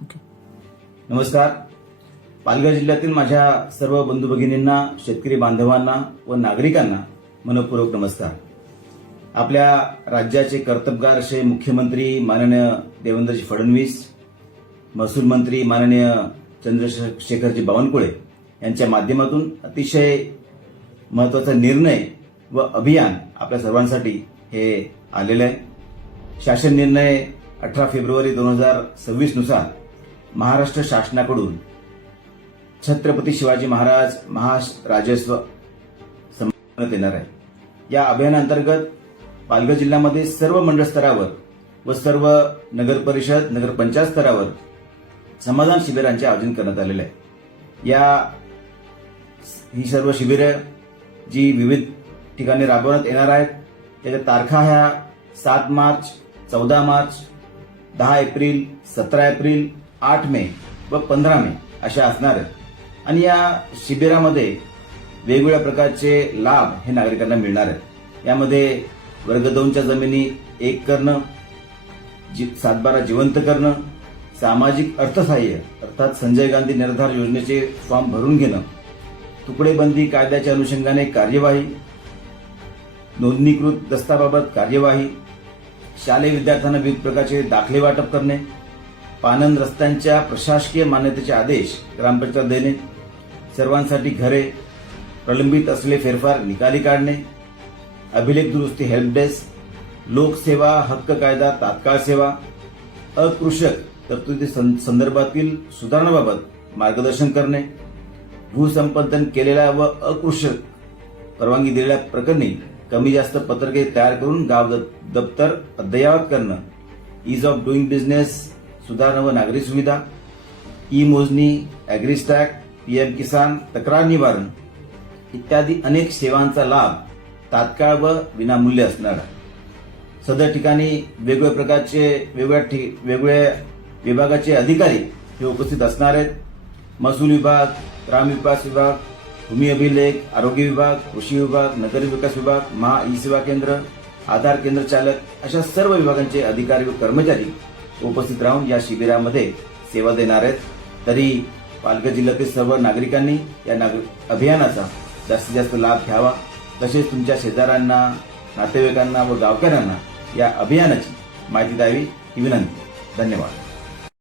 नमस्कार. पालघर जिल्ह्यातील माझ्या सर्व बंधू भगिनींना, शेतकरी बांधवांना व नागरिकांना मनपूर्वक नमस्कार. आपल्या राज्याचे कर्तबगार असे मुख्यमंत्री माननीय देवेंद्रजी फडणवीस, महसूल मंत्री माननीय चंद्रशेखरजी बावनकुळे यांच्या माध्यमातून अतिशय महत्त्वाचा निर्णय व अभियान आपल्या सर्वांसाठी हे आलेलं आहे. शासन निर्णय 18 फेब्रुवारी 2026 नुसार महाराष्ट्र शासनाकडून छत्रपती शिवाजी महाराज महाराजस्व संपन्नात येणार आहे. या अभियानांतर्गत पालघर जिल्ह्यामध्ये सर्व मंडळ स्तरावर व सर्व नगर परिषद नगरपंचायत स्तरावर समाधान शिबिरांचे आयोजन करण्यात आलेले आहे. ही सर्व शिबिरे जी विविध ठिकाणी राबवण्यात येणार आहेत त्याच्या तारखा ह्या 7 मार्च, 14 मार्च, 10 एप्रिल, 17 एप्रिल, 8 मे व 15 मे अशा असणार आहेत. आणि या शिबिरामध्ये वेगवेगळ्या प्रकारचे लाभ हे नागरिकांना मिळणार आहेत. यामध्ये वर्ग 2च्या जमिनी 1 करणं, 7/12 जिवंत करणं, सामाजिक अर्थसहाय्य अर्थात संजय गांधी निराधार योजनेचे फॉर्म भरून घेणं, तुकडेबंदी कायद्याच्या अनुषंगाने कार्यवाही, नोंदणीकृत दस्ताबाबत कार्यवाही, शालेय विद्यार्थ्यांना विविध प्रकारचे दाखले वाटप करणे, पानंद रस्त्यांच्या प्रशासकीय मान्यतेचे आदेश ग्रामपंचायत देणे, सर्वांसाठी घरे, प्रलंबित असलेले फेरफार निकाली काढणे, अभिलेख दुरुस्ती हेल्प डेस्क, लोकसेवा हक्क कायदा तात्काळ सेवा, अकृषक तरतुदी संदर्भातील सुधारणाबाबत मार्गदर्शन करणे, भूसंपादन केलेल्या व अकृषक परवानगी दिलेल्या प्रकरणी कमी जास्त पत्रके तयार करून गाव दप्तर अद्ययावत करणं, ईज ऑफ डुईंग बिझनेस सुधारणा व नागरी सुविधा, ई मोजणी, ॲग्रिस्टॅक, पीएम किसान, तक्रार निवारण इत्यादी अनेक सेवांचा लाभ तात्काळ व विनामूल्य असणार आहे. सदर ठिकाणी वेगवेगळ्या प्रकारचे वेगवेगळ्या विभागाचे अधिकारी हे उपस्थित असणार आहेत. महसूल विभाग, ग्रामविकास विभाग, भूमी अभिलेख, आरोग्य विभाग, कृषी विभाग, नगर विकास विभाग, महा ई सेवा केंद्र, आधार केंद्र चालक अशा सर्व विभागांचे अधिकारी व कर्मचारी उपस्थित राहून या शिबिरामध्ये सेवा देणार आहेत. तरी पालघर जिल्ह्यातील सर्व नागरिकांनी या अभियानाचा जास्तीत जास्त लाभ घ्यावा. तसेच तुमच्या शेजाऱ्यांना, नातेवाईकांना व गावकऱ्यांना या अभियानाची माहिती द्यावी ही विनंती. धन्यवाद.